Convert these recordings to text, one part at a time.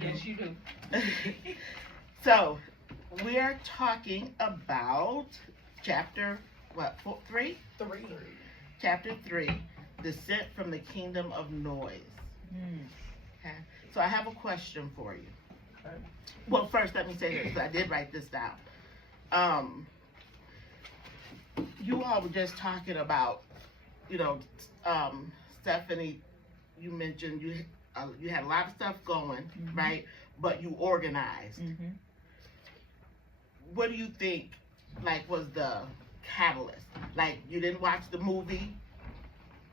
Yes, you do. So, we are talking about chapter, what, 3? 3. Chapter 3, Descent from the Kingdom of Noise. Okay. So I have a question for you. Okay. Well, first let me say this. I did write this down. You all were just talking about, Stephanie, you mentioned you had a lot of stuff going, right? But you organized. What do you think, was the catalyst? You didn't watch the movie,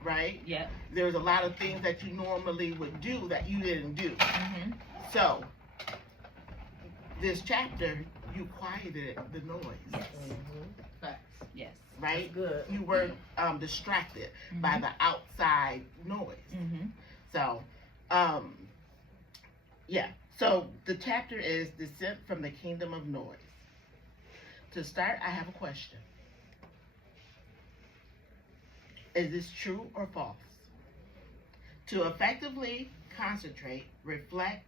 right? Yeah. There's a lot of things that you normally would do that you didn't do. So, this chapter, you quieted the noise. Yes. Facts. Yes. Right? Good. You were distracted by the outside noise. So, yeah. So, the chapter is Descent from the Kingdom of Noise. To start, I have a question. Is this true or false? To effectively concentrate, reflect,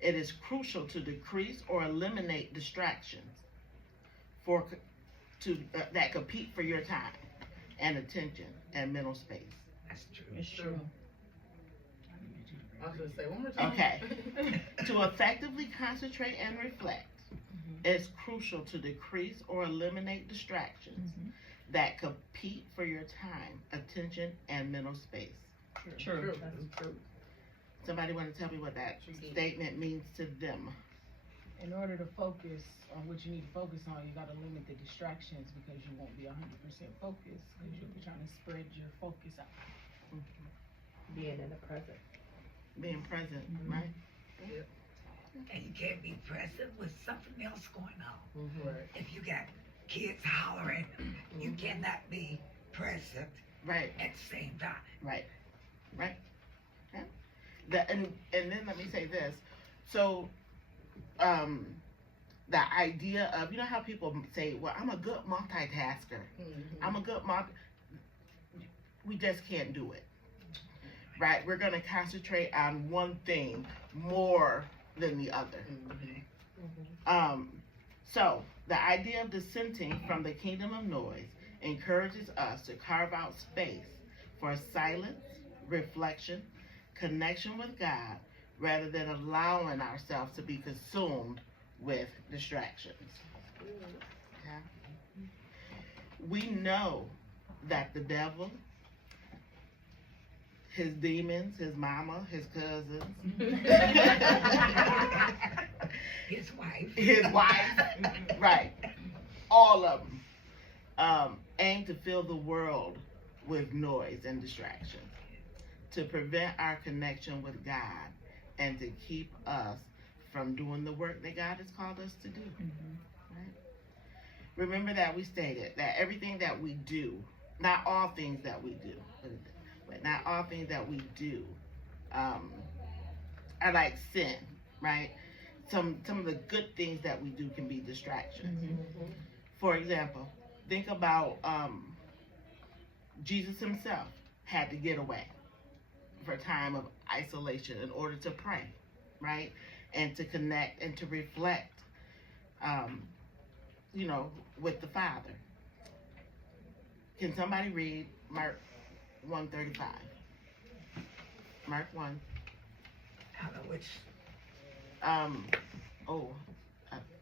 it is crucial to decrease or eliminate distractions that compete for your time and attention and mental space. That's true. It's true. I was going to say one more time. Okay. To effectively concentrate and reflect, it's crucial to decrease or eliminate distractions that compete for your time, attention, and mental space. True. That's true. Somebody want to tell me what that statement means to them? In order to focus on what you need to focus on, you got to limit the distractions because you won't be 100% focused because you'll be trying to spread your focus out. Being in the present. Being present, right? Yep. And you can't be present with something else going on. Right. If you got kids hollering, you cannot be present Right, at the same time. right. Yeah. And then let me say this. So, the idea of, how people say, well, I'm a good multitasker. I'm a good we just can't do it. Right? We're going to concentrate on one thing more than the other. So, the idea of dissenting from the kingdom of noise encourages us to carve out space for silence, reflection, connection with God, rather than allowing ourselves to be consumed with distractions. Okay? We know that the devil, his demons, his mama, his cousins, His wife. right, all of them, aim to fill the world with noise and distractions, to prevent our connection with God, and to keep us from doing the work that God has called us to do. Right? Remember that we stated that everything that we do, not all things that we do, but not all things that we do are like sin, right? Some of the good things that we do can be distractions. For example, think about Jesus himself had to get away for a time of isolation in order to pray, right? And to connect and to reflect, with the Father. Can somebody read Mark 1:35? Mark 1. I don't know which.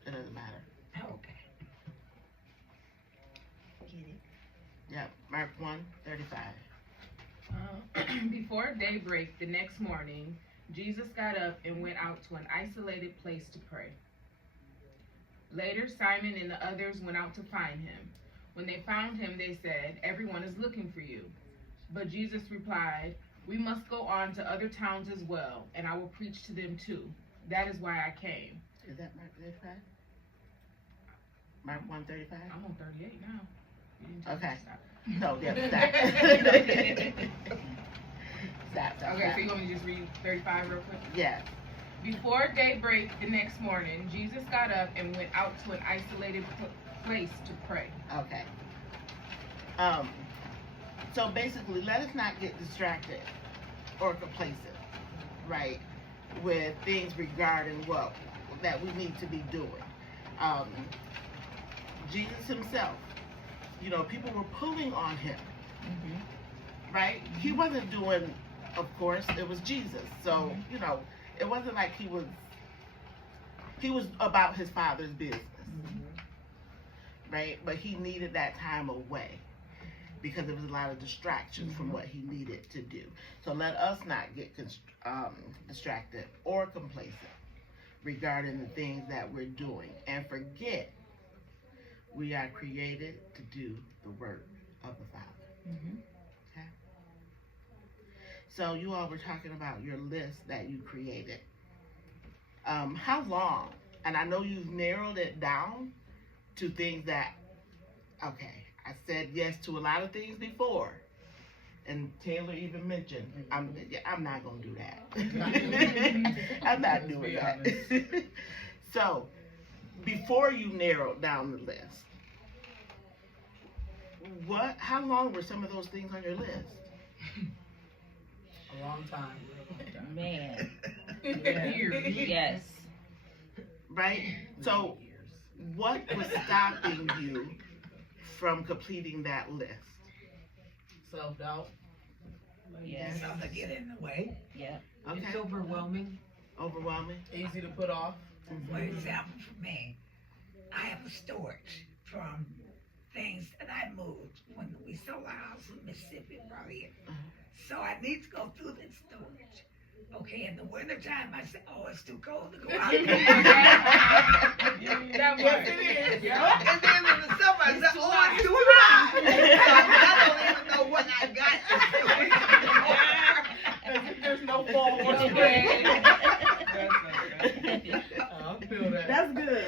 It doesn't matter. Okay. Yeah, Mark 1:35. Before daybreak the next morning, Jesus got up and went out to an isolated place to pray. Later, Simon and the others went out to find him. When they found him, they said, "Everyone is looking for you." But Jesus replied, "We must go on to other towns as well, and I will preach to them too. That is why I came." Is that Mark 35? Mark 1:35? I'm on 38 now. You didn't tell me Okay. to stop. No, yeah, stop. Stop. Okay, so you want me to just read 35 real quick? Yes. Before daybreak the next morning, Jesus got up and went out to an isolated place to pray. Okay. So basically, let us not get distracted or complacent, right? with things regarding what that we need to be doing. Jesus himself, you know, people were pulling on him, right? He wasn't doing, of course, it was Jesus. So, you know, it wasn't like he was about his Father's business, right? But he needed that time away because there was a lot of distractions from what he needed to do. So let us not get distracted or complacent regarding the things that we're doing, and forget we are created to do the work of the Father. Okay? So you all were talking about your list that you created. How long? And I know you've narrowed it down to things that, okay, I said yes to a lot of things before. And Taylor even mentioned, I'm not going to do that. I'm not doing that. So, before you narrowed down the list, how long were some of those things on your list? A long time. Man. Years. Yes. Right? So, what was stopping you from completing that list? Self-doubt. Yes. Something to get in the way. Yeah. Okay. It's overwhelming. Overwhelming? Easy to put off. For example, for me, I have a storage from things that I moved when we sold our house in Mississippi, right here. So I need to go through this storage. Okay, in the wintertime, I said, oh, it's too cold to go out. Yes, it is. Yeah. And then in the summer, I said, oh, it's too hot. So I don't even know what I got. There's no fall or Okay. spring. I feel that. That's good.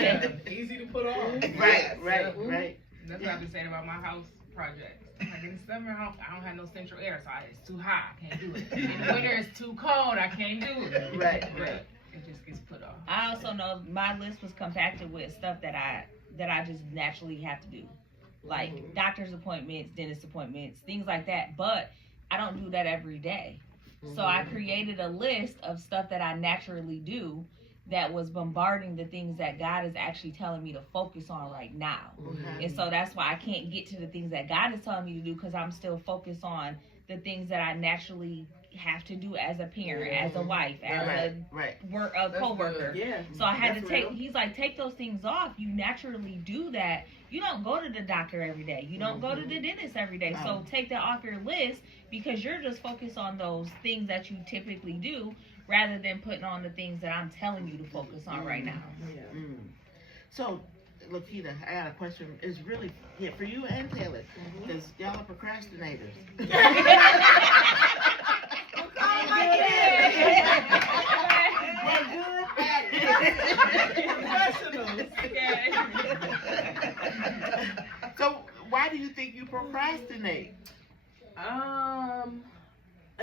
Yeah, easy to put on. Right. That's what I've been saying about my house project. Like in the summer, I don't have no central air, so it's too hot. I can't do it. In the winter, it's too cold. I can't do it. Right. But it just gets put off. I also know my list was compacted with stuff that I just naturally have to do, like doctor's appointments, dentist appointments, things like that. But I don't do that every day. So I created a list of stuff that I naturally do that was bombarding the things that God is actually telling me to focus on right now. And so that's why I can't get to the things that God is telling me to do, because I'm still focused on the things that I naturally have to do as a parent, as a wife, as a co-worker. Yeah. So I had That's to take, real. he's like, take those things off. You naturally do that. You don't go to the doctor every day. You don't go to the dentist every day. So take that off your list, because you're just focused on those things that you typically do, rather than putting on the things that I'm telling you to focus on right now. Yeah. So, Lakita, I got a question. It's really for you and Taylor, because y'all are procrastinators. So, why do you think you procrastinate?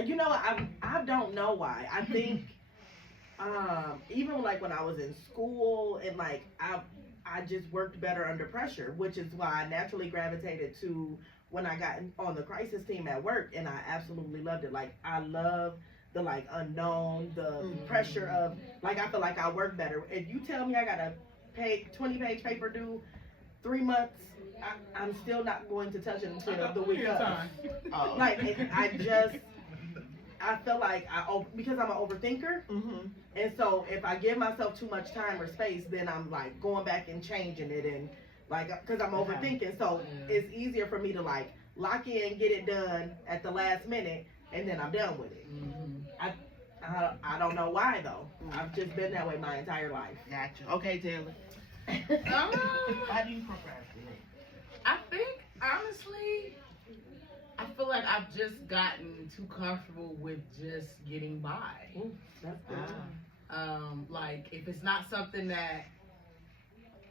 You know, I don't know why. I think even like when I was in school and like I just worked better under pressure, which is why I naturally gravitated to when I got on the crisis team at work, and I absolutely loved it. Like I love the like unknown, the pressure of like I feel like I work better. If you tell me I got a 20-page paper due 3 months, I'm still not going to touch it until the week of. Like I feel like because I'm an overthinker, and so if I give myself too much time or space, then I'm like going back and changing it, and like because I'm overthinking, so it's easier for me to like lock in, get it done at the last minute, and then I'm done with it. I don't know why though. I've just been that way my entire life. Gotcha. Okay, Taylor. Why do you procrastinate? I think, honestly, I feel like I've just gotten too comfortable with just getting by. That's good. Like, if it's not something that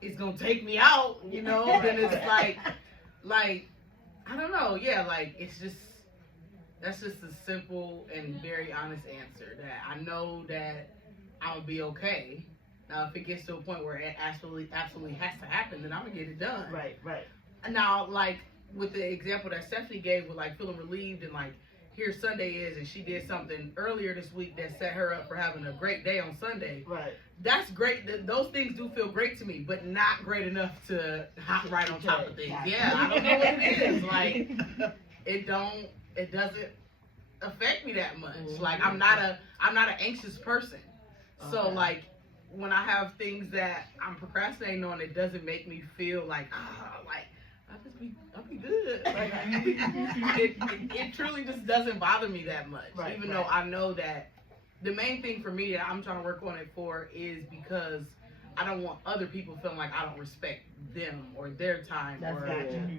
is going to take me out, you know, then it's like, I don't know. Yeah, like, that's just a simple and very honest answer, that I know that I'll be okay. Now, if it gets to a point where it absolutely has to happen, then I'm going to get it done. Right. Now, like, with the example that Stephanie gave with, like, feeling relieved and, like, here Sunday is, and she did something earlier this week that set her up for having a great day on Sunday. Right. That's great. Those things do feel great to me, but not great enough to hop right on top of things. Yeah, I don't know what it is. Like, it doesn't affect me that much. Like, I'm not an anxious person. So like, when I have things that I'm procrastinating on, it doesn't make me feel like, I'll be good. Like, it truly just doesn't bother me that much. Right, Even though I know that the main thing for me that I'm trying to work on it for is because I don't want other people feeling like I don't respect them or their time or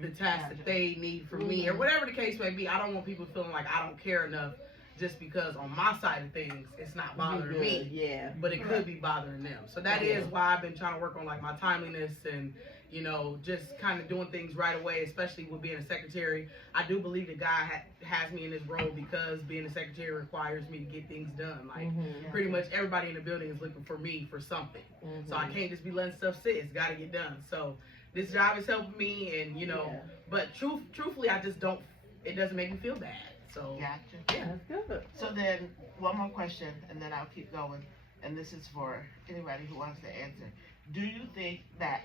the task that they need from me or whatever the case may be. I don't want people feeling like I don't care enough just because on my side of things it's not bothering me. Yeah. But it could be bothering them. So that is why I've been trying to work on like my timeliness and, you know, just kind of doing things right away, especially with being a secretary. I do believe that God has me in this role because being a secretary requires me to get things done. Like, pretty much everybody in the building is looking for me for something. So I can't just be letting stuff sit. It's got to get done. So this job is helping me, and, you know, but truthfully, I just don't, it doesn't make me feel bad. So, Gotcha. Yeah, that's good. So then, one more question, and then I'll keep going. And this is for anybody who wants to answer. Do you think that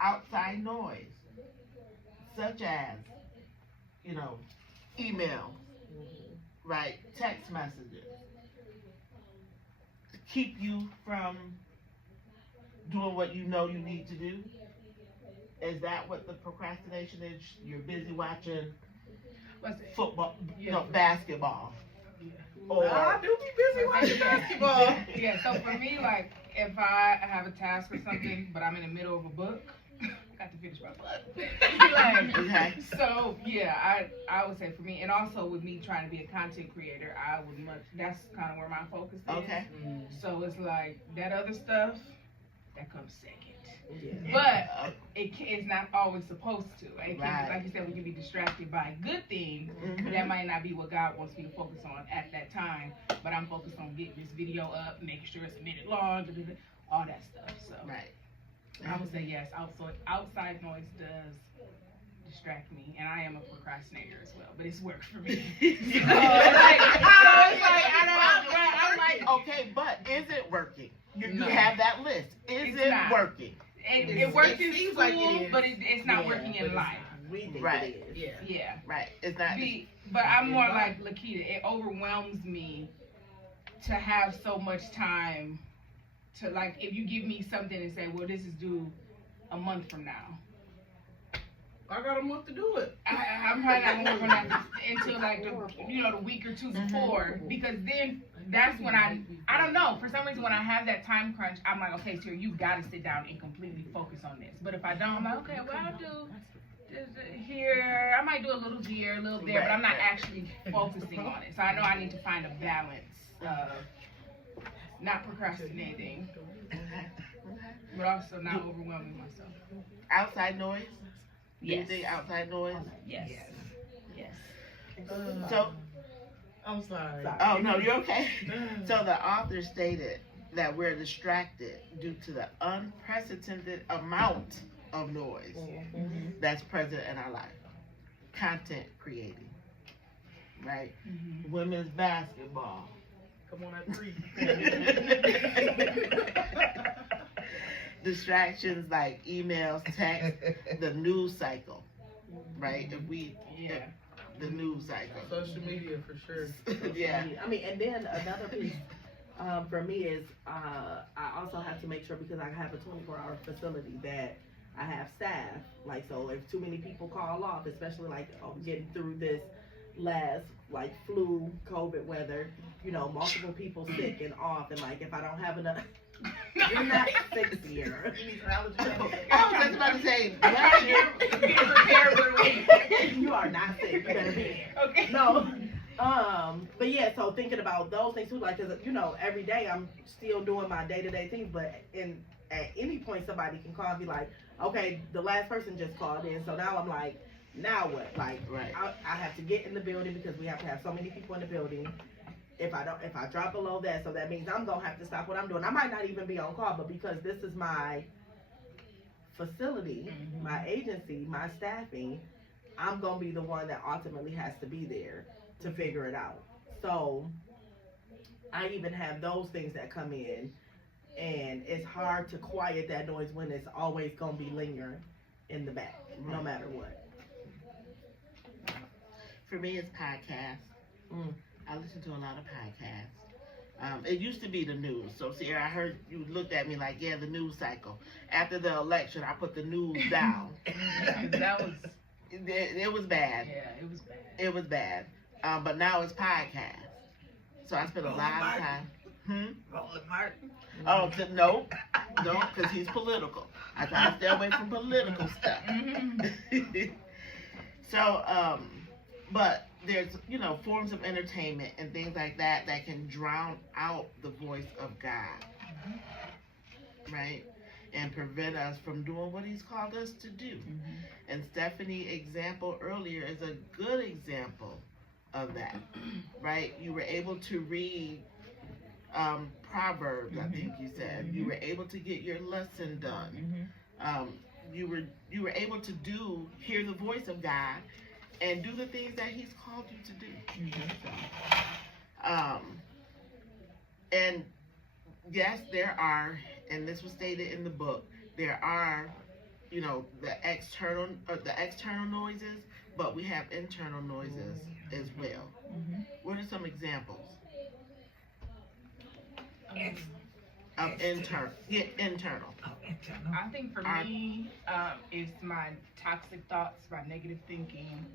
outside noise, such as, you know, emails, right, text messages, keep you from doing what you know you need to do? Is that what the procrastination is? You're busy watching football, basketball. Or I do be busy watching basketball. Yeah, so for me, like, if I have a task or something, but I'm in the middle of a book, I got to finish my book. Like, so, yeah, I would say for me, and also with me trying to be a content creator, that's kind of where my focus is. Okay. So it's like, that other stuff, that comes second. Yeah. But it's not always supposed to. It can, like you said, we can be distracted by good things. That might not be what God wants me to focus on at that time. But I'm focused on getting this video up, making sure it's a minute long, all that stuff. So I would say yes. Outside noise does distract me, and I am a procrastinator as well. But it's worked for me. I'm like, okay, but is it working? You have that list. Is it working? It works in seems school, like it is. but it's not working in life. We think Right. it is. Yeah. Right. It's not. But I'm more like Lakita. It overwhelms me to have so much time to, like, if you give me something and say, well, this is due a month from now. I got a month to do it. I'm probably not moving on that until like the week or two before, because then that's when I don't know, for some reason when I have that time crunch, I'm like, okay, so you got to sit down and completely focus on this. But if I don't, I'm like, okay, well, I'll do this here, I might do a little here, a little there, but I'm not actually focusing on it. So I know I need to find a balance of not procrastinating, but also not overwhelming myself. Outside noise? Do you Yes. think outside noise? Yes. Yes. So, I'm sorry. oh no, you're okay. So the author stated that we're distracted due to the unprecedented amount of noise that's present in our life. Content creating, right? Women's basketball. Come on, I agree. Distractions like emails, text, the news cycle, right? The news cycle. Social media for sure. Yeah. I mean, and then another piece for me is I also have to make sure, because I have a 24-hour facility, that I have staff. Like, so if too many people call off, especially like getting through this last like flu, COVID weather, multiple people sick and off, and like if I don't have enough. You're not sick here. I was just about to say, Be prepared for the week. You are not sick. You better be there. Okay. No. But yeah, so thinking about those things too, like, cause every day I'm still doing my day-to-day things, but at any point somebody can call and be like, okay, the last person just called in, so now I'm like, now what? Like, I have to get in the building because we have to have so many people in the building. If I drop below that, so that means I'm gonna have to stop what I'm doing. I might not even be on call, but because this is my facility, my agency, my staffing, I'm gonna be the one that ultimately has to be there. to figure it out. So I even have those things that come in, and it's hard to quiet that noise when it's always gonna be lingering in the back, no matter what. For me, it's podcasts. Mm. I listen to a lot of podcasts. It used to be the news. So, Sierra, I heard you looked at me like, yeah, the news cycle. After the election, I put the news down. That was, It was bad. yeah, it was bad. It was bad. But now it's podcasts. So I spend a lot of time. Roland Martin. Oh, no, because he's political. I try to stay away from political stuff. So, but there's, forms of entertainment and things like that that can drown out the voice of God, right? And prevent us from doing what he's called us to do. And Stephanie's example earlier is a good example of that, right? You were able to read Proverbs, I think you said. You were able to get your lesson done. You were able to hear the voice of God and do the things that he's called you to do. And yes, there are, and this was stated in the book, there are, the external noises, but we have internal noises as well. What are some examples of internal? Yeah, internal. Internal. I think for me, it's my toxic thoughts, my negative thinking.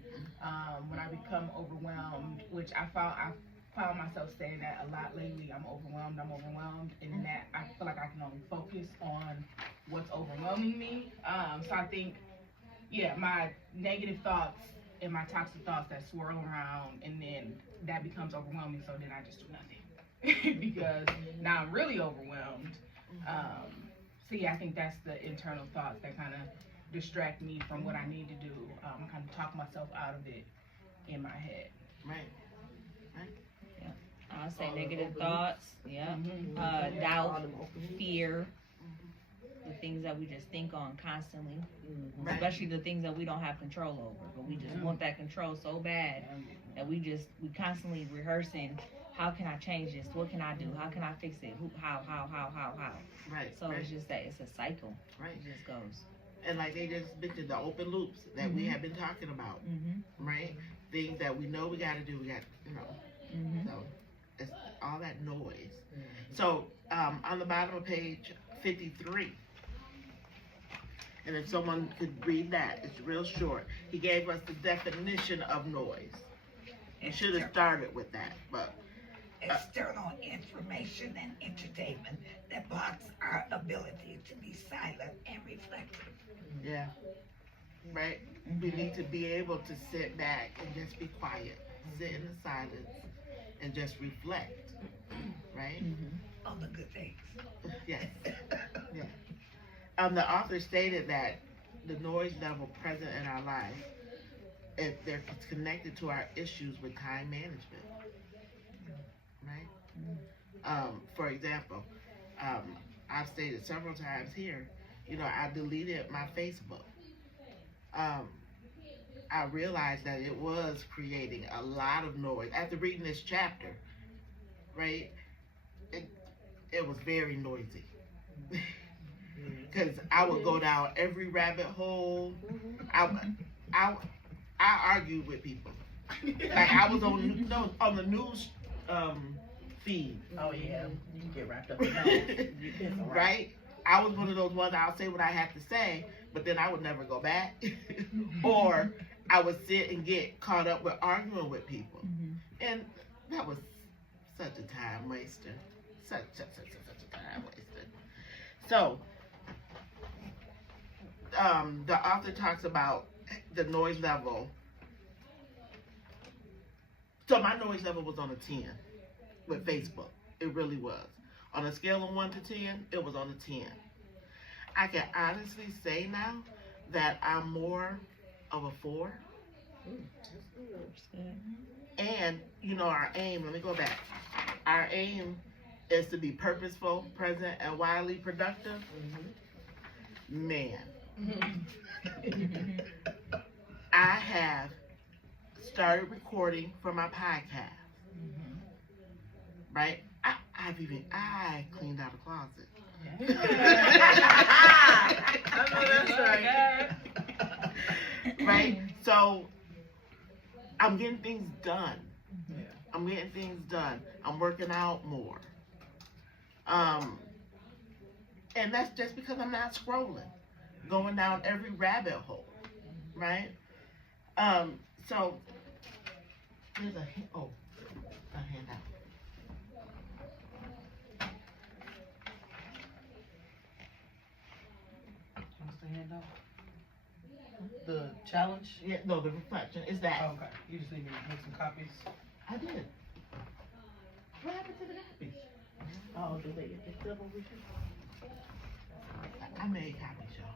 When I become overwhelmed, which I found myself saying that a lot lately. I'm overwhelmed, and that I feel like I can only focus on what's overwhelming me. So I think, my negative thoughts and my toxic thoughts that swirl around, and then that becomes overwhelming. So then I just do nothing because now I'm really overwhelmed. So I think that's the internal thoughts that kind of distract me from what I need to do. Kind of talk myself out of it in my head. Right. I'll say negative thoughts, doubt, fear, the things that we just think on constantly, especially the things that we don't have control over, but we just want that control so bad that we constantly rehearsing, how can I change this? What can I do? How can I fix it? How? Right. So it's just that it's a cycle. Right. It just goes. And like they just mentioned, the open loops that we have been talking about, right? Things that we know we got to do, so it's all that noise. So on the bottom of page 53, and if someone could read that, it's real short. He gave us the definition of noise. You should have started with that, but External information and entertainment that blocks our ability to be silent and reflective. yeah, right? We need to be able to sit back and just be quiet, sit in the silence, and just reflect, right? On the good things. Yes. Yeah. The author stated that the noise level present in our life, if they're connected to our issues with time management, right? For example, I've stated several times here, I deleted my Facebook. I realized that it was creating a lot of noise. After reading this chapter, right, it was very noisy. Because I would go down every rabbit hole. I argued with people. Like I was on the news feed. Oh yeah, you get wrapped up in that. Right? I was one of those ones, I'll say what I have to say, but then I would never go back. Or I would sit and get caught up with arguing with people. And that was such a time waster. Such a time waster. So, the author talks about the noise level. So my noise level was on a 10 with Facebook. It really was. On a scale of 1 to 10, it was on a 10. I can honestly say now that I'm more of a 4. And, our aim, let me go back. Our aim is to be purposeful, present, and wildly productive. Man. I have started recording for my podcast. Right? I cleaned out a closet. I know that's right. Right? So I'm getting things done. Yeah. I'm getting things done. I'm working out more. And that's just because I'm not scrolling, going down every rabbit hole, right? So there's a handout. What's the handout? The challenge? Yeah, no, the reflection is that. Okay. You just need to make some copies. I did. What happened to the copies? Oh, did they get picked up over here? I made copies, y'all.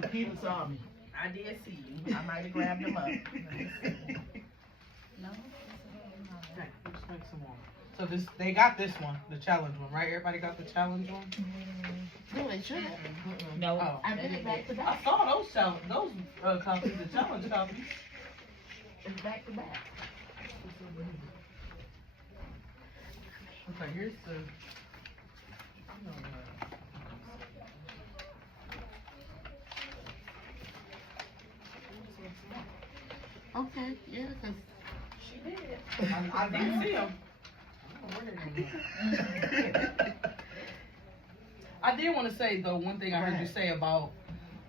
Makita saw me. I did see you. I might have grabbed them up. No? Let's make some more. So they got this one, the challenge one, right? Everybody got the challenge one? No, they should have. No. Oh. I did it back to I back. saw those copies, the challenge copies. It's back to back. Okay, here's the. Okay, yeah, because She did. I didn't see them. I did want to say though, one thing I heard you say about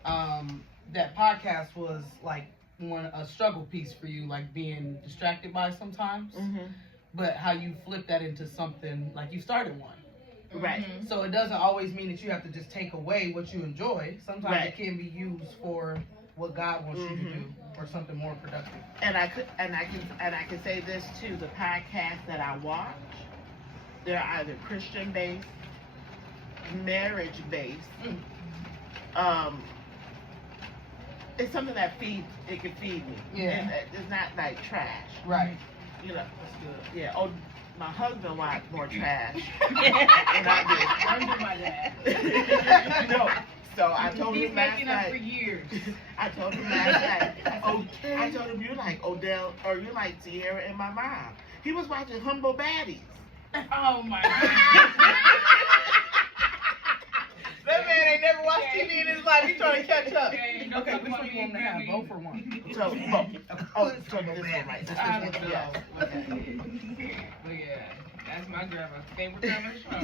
that podcast was like a struggle piece for you, like being distracted by sometimes, but how you flip that into something like you started one. right. So it doesn't always mean that you have to just take away what you enjoy. Sometimes Right. it can be used for what God wants you to do or something more productive. And I can say this too. The podcasts that I watch, they're either Christian based, marriage based. It's something that it can feed me. Yeah. It's not like trash. Right. You know. That's good. Yeah. Oh, my husband watched more trash than Under my dad. I did. No. So I told He's him last making up night. for years. I told him last night. I told him you like Odell or you like Sierra and my mom. He was watching Humble Baddies. Oh my God. That man ain't never watched TV in his life. He's trying to catch up. Okay, Okay, don't which talk one you want to about have? me. Vote for one. So so this one right. This I one, would yes. But yeah, that's my grandma's favorite kind of show.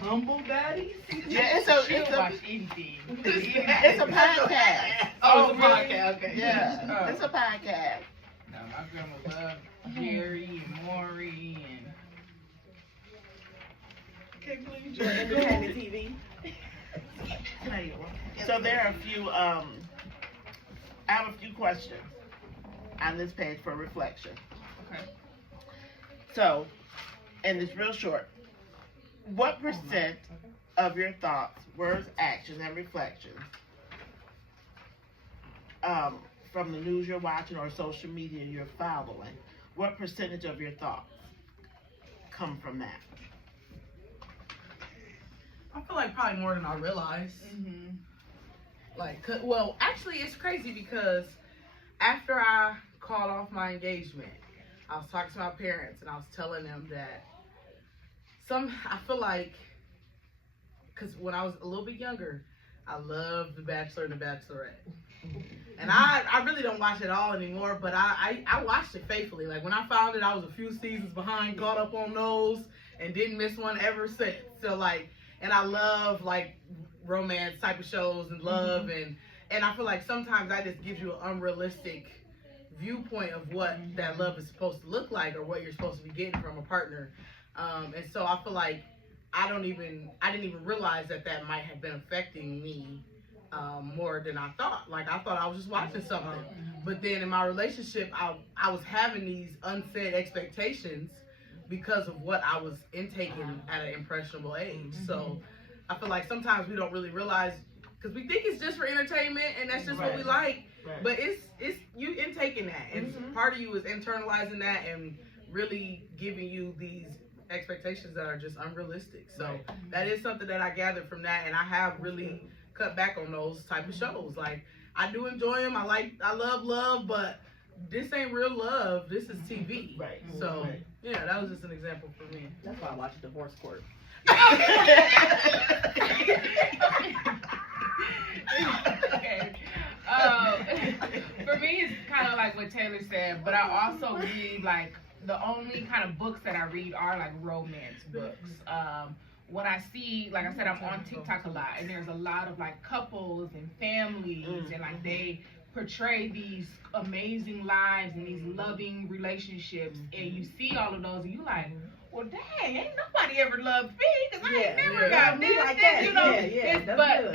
Humble Baddies? Yeah, She'll it's watch anything. a podcast. Oh, it's a really? podcast. Okay. Yeah, Oh. it's a podcast. No, my grandma loved Jerry and Maury and Independent TV. So there are a few. I have a few questions on this page for reflection. okay. So, and it's real short. What percent of your thoughts, words, actions, and reflections from the news you're watching or social media you're following, what percentage of your thoughts come from that? I feel like probably more than I realize. Like, well, actually, it's crazy because after I called off my engagement, I was talking to my parents and I was telling them that I feel like, because when I was a little bit younger, I loved The Bachelor and The Bachelorette. And I really don't watch it all anymore, but I watched it faithfully. Like, when I found it, I was a few seasons behind, caught up on those, and didn't miss one ever since. So, like, and I love, like, romance type of shows and love, and I feel like sometimes that just gives you an unrealistic viewpoint of what that love is supposed to look like or what you're supposed to be getting from a partner. And so I feel like I didn't even realize that might have been affecting me more than I thought. Like, I thought I was just watching something. But then in my relationship, I was having these unsaid expectations because of what I was intaking at an impressionable age. So I feel like sometimes we don't really realize, because we think it's just for entertainment and that's just what we like. Right. But it's you intaking that, and part of you is internalizing that and really giving you these expectations that are just unrealistic. So that is something that I gathered from that, and I have really cut back on those type of shows. Like, I do enjoy them. I love love, but this ain't real love. This is TV. Right. So Right. yeah, that was just an example for me. That's why I watch Divorce Court. Okay. For me, it's kind of like what Taylor said, but I also read like the only kind of books that I read are like romance books. When I see, like I said, I'm on TikTok a lot, and there's a lot of like couples and families, and like they portray these amazing lives and these loving relationships, and you see all of those, and you like, well, dang, ain't nobody ever loved me, because I ain't never got me this, like this, that. you know. Yeah, that's But good.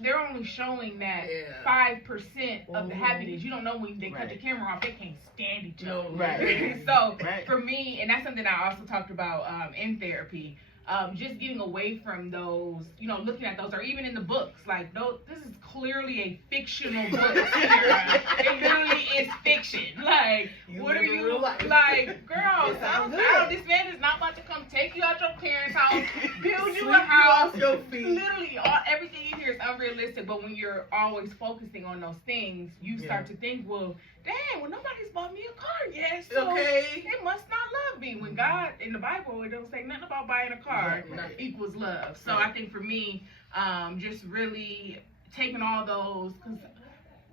they're only showing that 5% of the happiness. You don't know when they cut the camera off, they can't stand each other. Right. So Right. for me, and that's something I also talked about in therapy. Just getting away from those, you know, looking at those, or even in the books, like those. This is clearly a fictional book. It literally is fiction. Like, what are you like, girl? This man is not about to come take you out your parents' house, build you a house. Literally, everything you hear is unrealistic. But when you're always focusing on those things, you start to think, well, dang, well, nobody's bought me a car yet, so they must not love me. When God, in the Bible, it don't say nothing about buying a car equals love. So I think for me, just really taking all those, because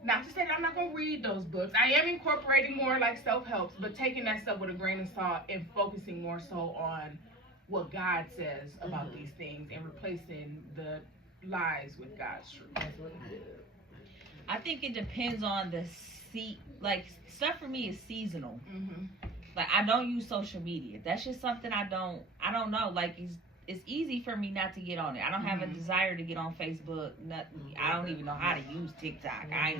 not to say that I'm not going to read those books. I am incorporating more like self-helps, but taking that stuff with a grain of salt and focusing more so on what God says about these things and replacing the lies with God's truth. I think it depends on the like stuff for me is seasonal. Like I don't use social media. That's just something I don't know. Like it's easy for me not to get on it. I don't have a desire to get on Facebook. Nothing. I don't even know how to use TikTok. I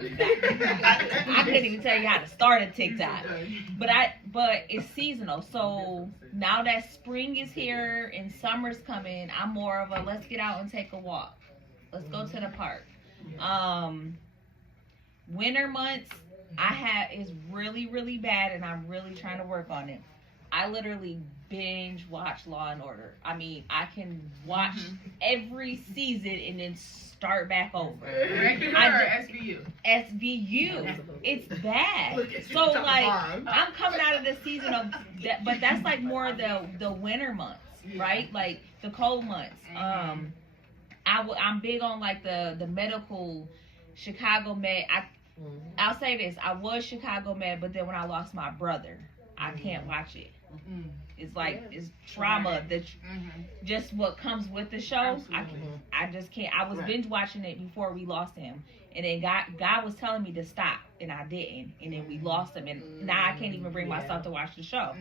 couldn't even tell you how to start a TikTok. But it's seasonal. So now that spring is here and summer's coming, I'm more of a let's get out and take a walk. Let's go to the park. Winter months is really, really bad, and I'm really trying to work on it. I literally binge watch Law and Order. I mean, I can watch every season and then start back over. Regular or SVU? SVU. It's bad. So like, I'm coming out of the season of that, but that's like more the winter months, right? Like the cold months. I'm big on like the medical Chicago med. I'll say this: I was Chicago med, but then when I lost my brother, I can't watch it. It's like it's trauma that just what comes with the show. I just can't. I was binge watching it before we lost him, and then God was telling me to stop, and I didn't, and then we lost him, and now I can't even bring myself to watch the show.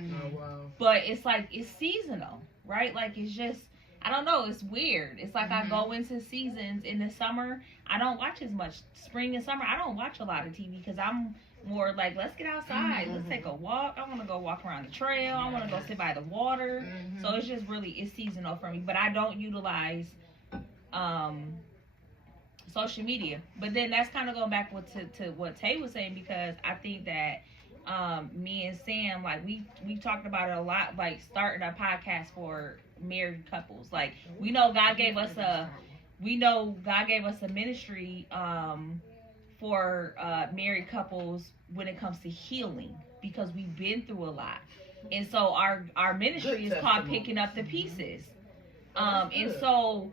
But it's like it's seasonal, right? Like it's just. I don't know. It's weird. It's like I go into seasons in the summer. I don't watch as much. Spring and summer, I don't watch a lot of TV because I'm more like, let's get outside. Let's take a walk. I want to go walk around the trail. I want to go sit by the water. So it's just really, it's seasonal for me. But I don't utilize social media. But then that's kind of going back to what Tay was saying, because I think that me and Sam, like we talked about it a lot, like starting a podcast for married couples. Like we know God gave us a ministry for married couples when it comes to healing, because we've been through a lot, and so our ministry is called Picking Up the Pieces. And so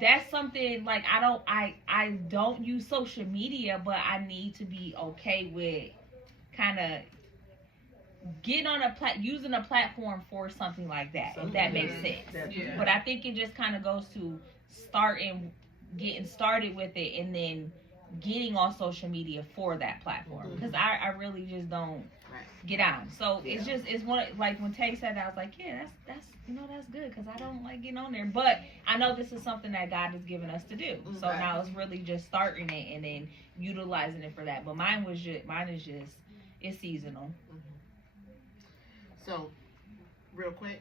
that's something like I don't use social media, but I need to be okay with kind of get on using a platform for something like that, if that makes sense. But I think it just kind of goes to getting started with it, and then getting on social media for that platform, because I really just don't get on. So it's one, like when Tay said that, I was like, yeah, that's that's good, because I don't like getting on there, but I know this is something that God has given us to do. So now it's really just starting it and then utilizing it for that. But mine is just it's seasonal. So, real quick,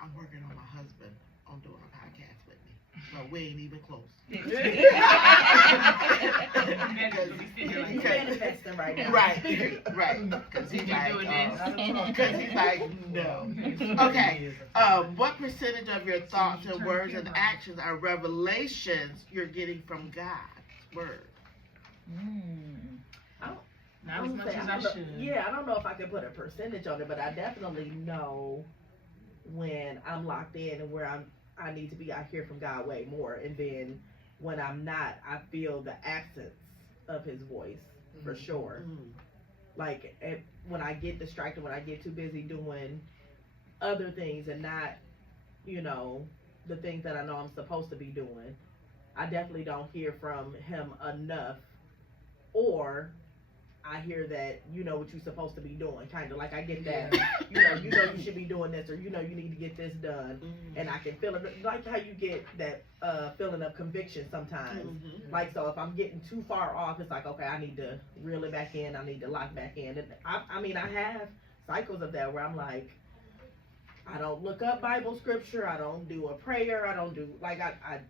I'm working on my husband on doing a podcast with me, but we ain't even close. He's manifesting right now. Right. Because he's like, no. Okay. What percentage of your thoughts and words and actions are revelations you're getting from God's word? Not as much as I should. Yeah, I don't know if I can put a percentage on it, but I definitely know when I'm locked in and where I need to be. I hear from God way more, and then when I'm not, I feel the absence of His voice for sure. Like when I get distracted, when I get too busy doing other things and not, the things that I know I'm supposed to be doing, I definitely don't hear from Him enough, or I hear that you know what you're supposed to be doing, kind of like I get that, you should be doing this, or you need to get this done, and I can feel it, like how you get that feeling of conviction sometimes. Like, so if I'm getting too far off, it's like, okay, I need to reel it back in, I need to lock back in. And I mean, I have cycles of that where I'm like, I don't look up Bible scripture, I don't do a prayer, I don't do, like, I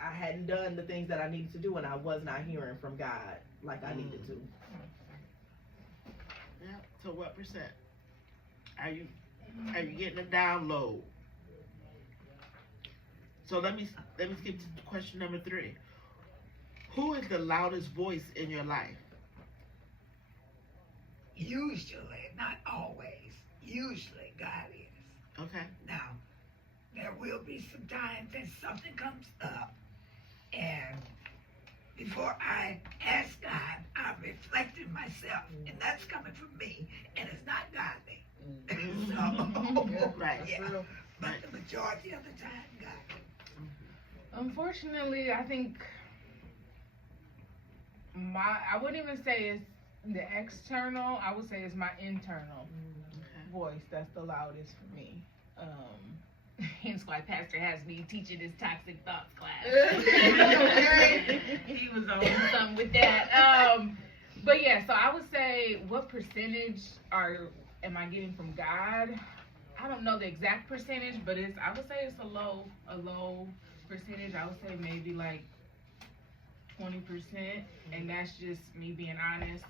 hadn't done the things that I needed to do, and I was not hearing from God like I needed to. Yeah. So what percent are you getting a download? So let me skip to question number 3. Who is the loudest voice in your life? Usually, not always. Usually, God is. Okay. Now, there will be some times that something comes up, and before I ask God, I reflect in myself, and that's coming from me, and it's not godly. So, Right. Yeah. But the majority of the time, God. Unfortunately, I think I wouldn't even say it's the external. I would say it's my internal voice that's the loudest for me. Hence why Pastor has me teaching his toxic thoughts class. He was on something with that. But yeah, so I would say, what percentage am I getting from God? I don't know the exact percentage, but I would say it's a low percentage. I would say maybe like 20%, and that's just me being honest.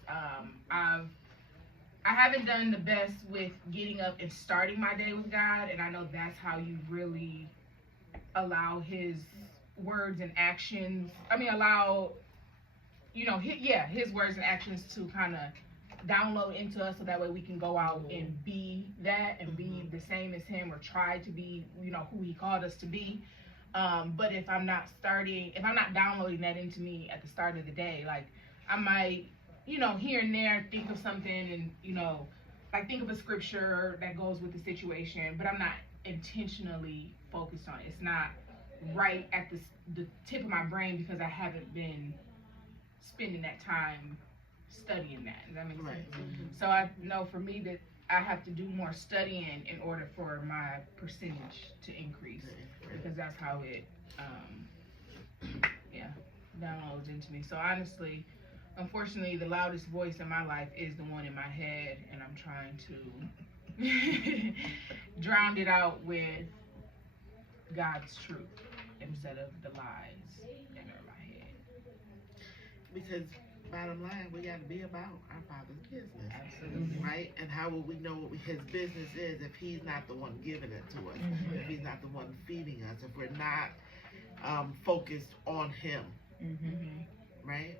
I haven't done the best with getting up and starting my day with God, and I know that's how you really allow His words and actions. His words and actions to kind of download into us, so that way we can go out and be that and be the same as Him, or try to be, who He called us to be. But if I'm not downloading that into me at the start of the day, like I might, here and there think of something and, like think of a scripture that goes with the situation, but I'm not intentionally focused on it. It's not right at the tip of my brain because I haven't been spending that time studying that. Does that make sense? So I know for me that I have to do more studying in order for my percentage to increase, because that's how it downloads into me. So honestly, unfortunately, the loudest voice in my life is the one in my head, and I'm trying to drown it out with God's truth instead of the lies that are in my head. Because bottom line, we got to be about our Father's business. Absolutely. Right? And how will we know what His business is if He's not the one giving it to us? If He's not the one feeding us? If we're not focused on Him? Right?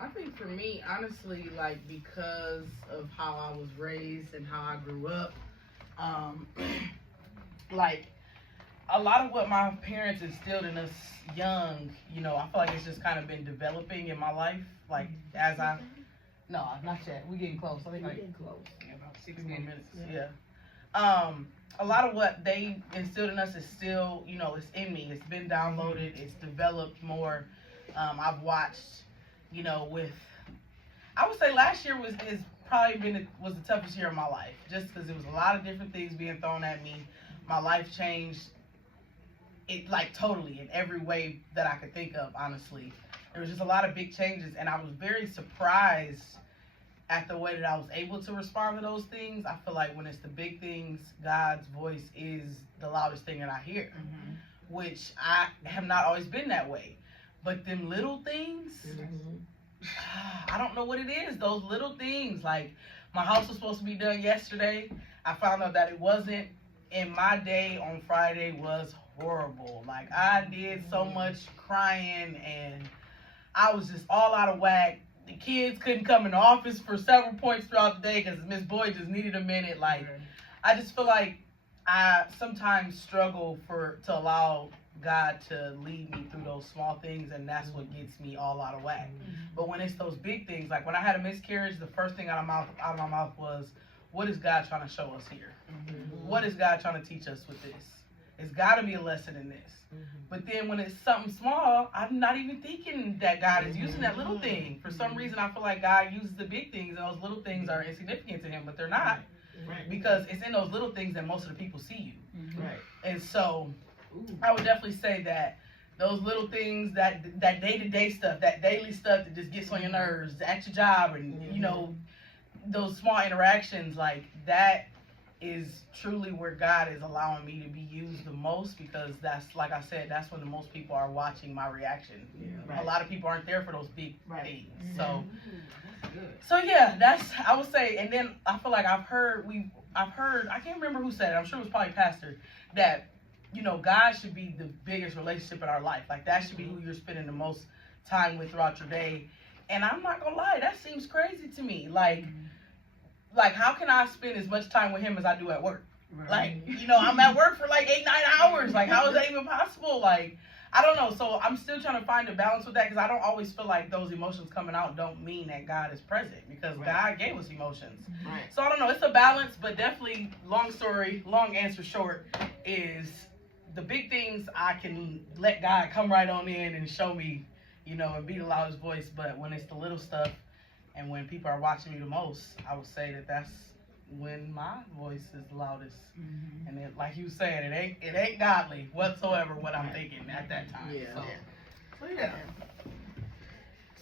I think for me, honestly, like, because of how I was raised and how I grew up, like, a lot of what my parents instilled in us young, I feel like it's just kind of been developing in my life. Like, no, not yet. We're getting close. I think like Getting close. about 6 more minutes. Yeah. A lot of what they instilled in us is still, it's in me. It's been downloaded. It's developed more. I've watched, I would say last year was the toughest year of my life, just because it was a lot of different things being thrown at me. My life changed, it like totally in every way that I could think of. Honestly, there was just a lot of big changes, and I was very surprised at the way that I was able to respond to those things. I feel like when it's the big things, God's voice is the loudest thing that I hear, which I have not always been that way. But them little things, I don't know what it is. Those little things, like my house was supposed to be done yesterday. I found out that it wasn't, and my day on Friday was horrible. Like, I did so much crying, and I was just all out of whack. The kids couldn't come in the office for several points throughout the day because Miss Boyd just needed a minute. Like, I just feel like I sometimes struggle to allow God to lead me through those small things, and that's what gets me all out of whack. But when it's those big things, like when I had a miscarriage, the first thing out of my mouth was, what is God trying to show us here? What is God trying to teach us with this? It's got to be a lesson in this. But then when it's something small, I'm not even thinking that God is using that little thing. For some reason, I feel like God uses the big things, and those little things are insignificant to him, but they're not. Because it's in those little things that most of the people see you. Right. And so I would definitely say that those little things, that day-to-day stuff, that daily stuff that just gets on your nerves at your job, and you know, those small interactions, like that is truly where God is allowing me to be used the most, because that's, like I said, that's when the most people are watching my reaction. A lot of people aren't there for those big things. So yeah, that's, I would say. And then I feel like I've heard, I can't remember who said it, I'm sure it was probably Pastor, that, you know, God should be the biggest relationship in our life. Like, that should be who you're spending the most time with throughout your day. And I'm not gonna lie, that seems crazy to me. Like, how can I spend as much time with him as I do at work? Like, you know, I'm at work for like 8-9 hours. Like, how is that even possible? Like, I don't know. So I'm still trying to find a balance with that, because I don't always feel like those emotions coming out don't mean that God is present, because God gave us emotions. So I don't know. It's a balance, but definitely, long answer short, is the big things I can let God come right on in and show me, you know, and be the loudest voice. But when it's the little stuff, and when people are watching me the most, I would say that that's when my voice is the loudest. And it, like you said, it ain't godly whatsoever what I'm thinking at that time.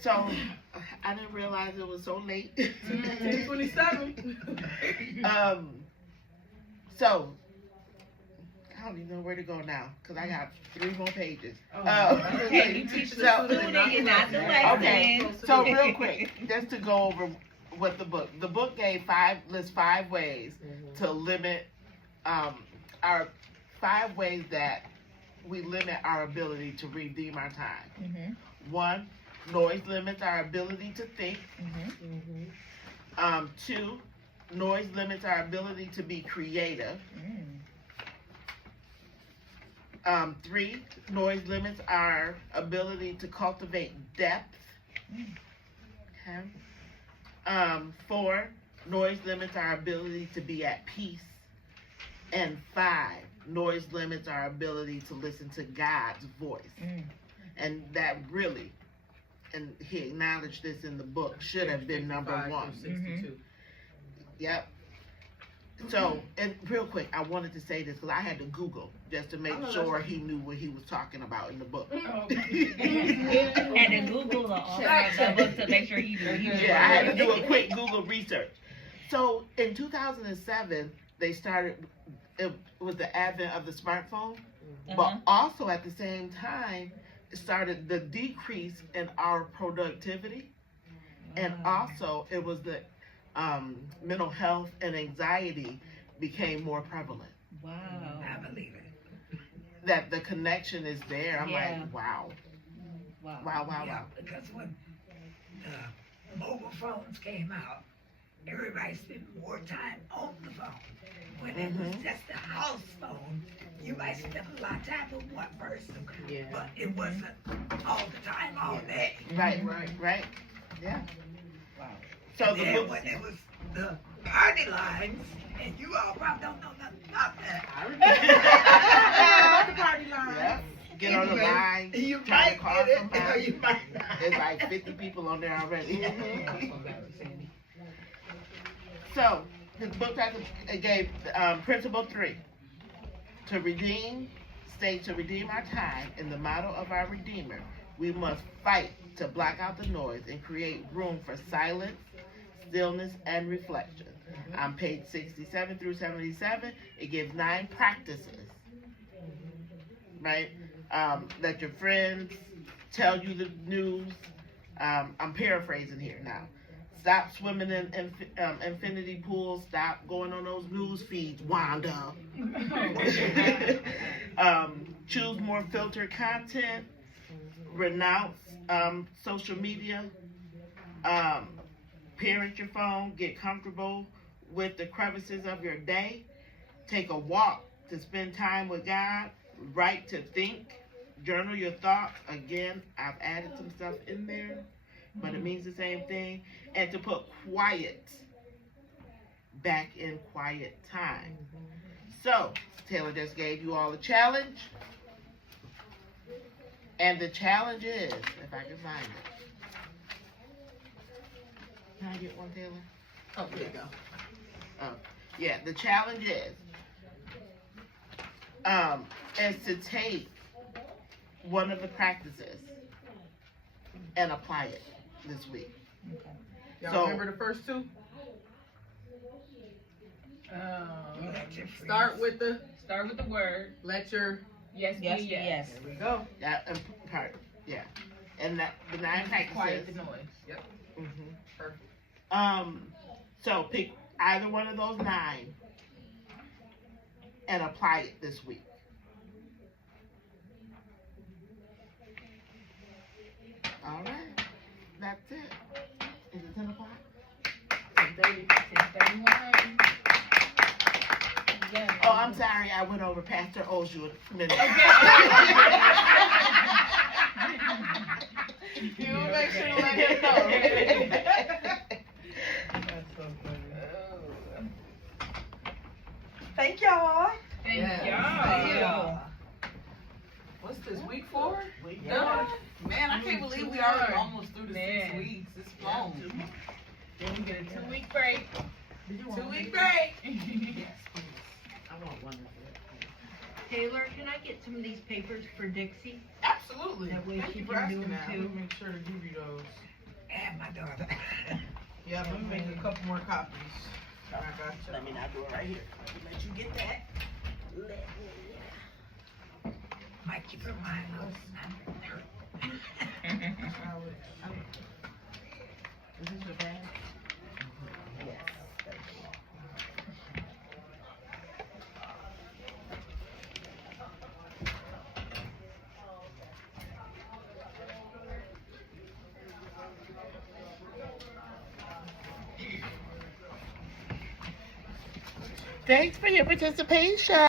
So I didn't realize it was so late. 10:27. So I don't even know where to go now, because I got 3 more pages. Okay, you teach the student and not the lesson. Okay, so real quick, just to go over what the book gave lists 5 ways to limit our 5 ways that we limit our ability to redeem our time. 1, noise limits our ability to think. 2, noise limits our ability to be creative. 3, noise limits our ability to cultivate depth. 4, noise limits our ability to be at peace. And 5, noise limits our ability to listen to God's voice. And that really, and he acknowledged this in the book, should have been number 1. Yep. So, and real quick, I wanted to say this because I had to Google just to make sure he knew what he was talking about in the book. Had to Google the author of the book to make sure he knew. Yeah, I had to do a quick Google research. So, in 2007, they started, it was the advent of the smartphone, but also at the same time, it started the decrease in our productivity, and also it was the mental health and anxiety became more prevalent. Wow. I believe it. That the connection is there. I'm like, wow. Yeah, because when the mobile phones came out, everybody spent more time on the phone. When it was just a house phone, you might spend a lot of time with one person, but it wasn't all the time, all day. Right. Yeah. Wow. So the then book, when it was the party lines, and you all probably don't know nothing about that. I remember the party line. yeah, get on the line, You try might to call get it, or somebody. you might not. There's like 50 people on there already. So his book title, it gave principle 3. To redeem our time in the model of our Redeemer, we must fight to block out the noise and create room for silence, stillness, and reflection. On page 67 through 77, it gives 9 practices. Right? Let your friends tell you the news. I'm paraphrasing here now. Stop swimming in infinity pools. Stop going on those news feeds, Wanda. Choose more filtered content. renounce social media, parent your phone, get comfortable with the crevices of your day, take a walk to spend time with God, write to think, journal your thoughts. Again, I've added some stuff in there, but it means the same thing. And to put quiet back in quiet time. So, Taylor just gave you all a challenge. And the challenge is, if I can find it. Can I get one, Taylor? Oh, there you go. Oh, yeah, the challenge is to take one of the practices and apply it this week. Okay. Y'all So- remember the first two? Start Start with the word. let your. Yes, be Yes, yes. yes. There we go. That part, yeah. And that the 9 practices. Quiet the noise. Mhm. Perfect. So pick either one of those 9 and apply it this week. All right, that's it. Is it 10 o'clock? 10:30. 10:31. Yeah. Oh, I'm sorry, I went over Pastor Oju a minute. You make sure to let him know. That's so funny. Thank y'all. Thank Yes. y'all. Yeah. What's this, week 4? Yeah. Done? Man, I can't believe we already almost through the 6 Man. weeks. It's flown. Then we get a 2-week break. 2-week break. I want one of them. Taylor, can I get some of these papers for Dixie? Absolutely. That way Thank she you for can do asking them that. too. I'm gonna make sure to give you those. And my daughter. Yeah, let me make a couple more copies. I got you. Let me not do it right here. Let you get that. Might keep her mind up. Is this your bag? Yes. Thanks for your participation.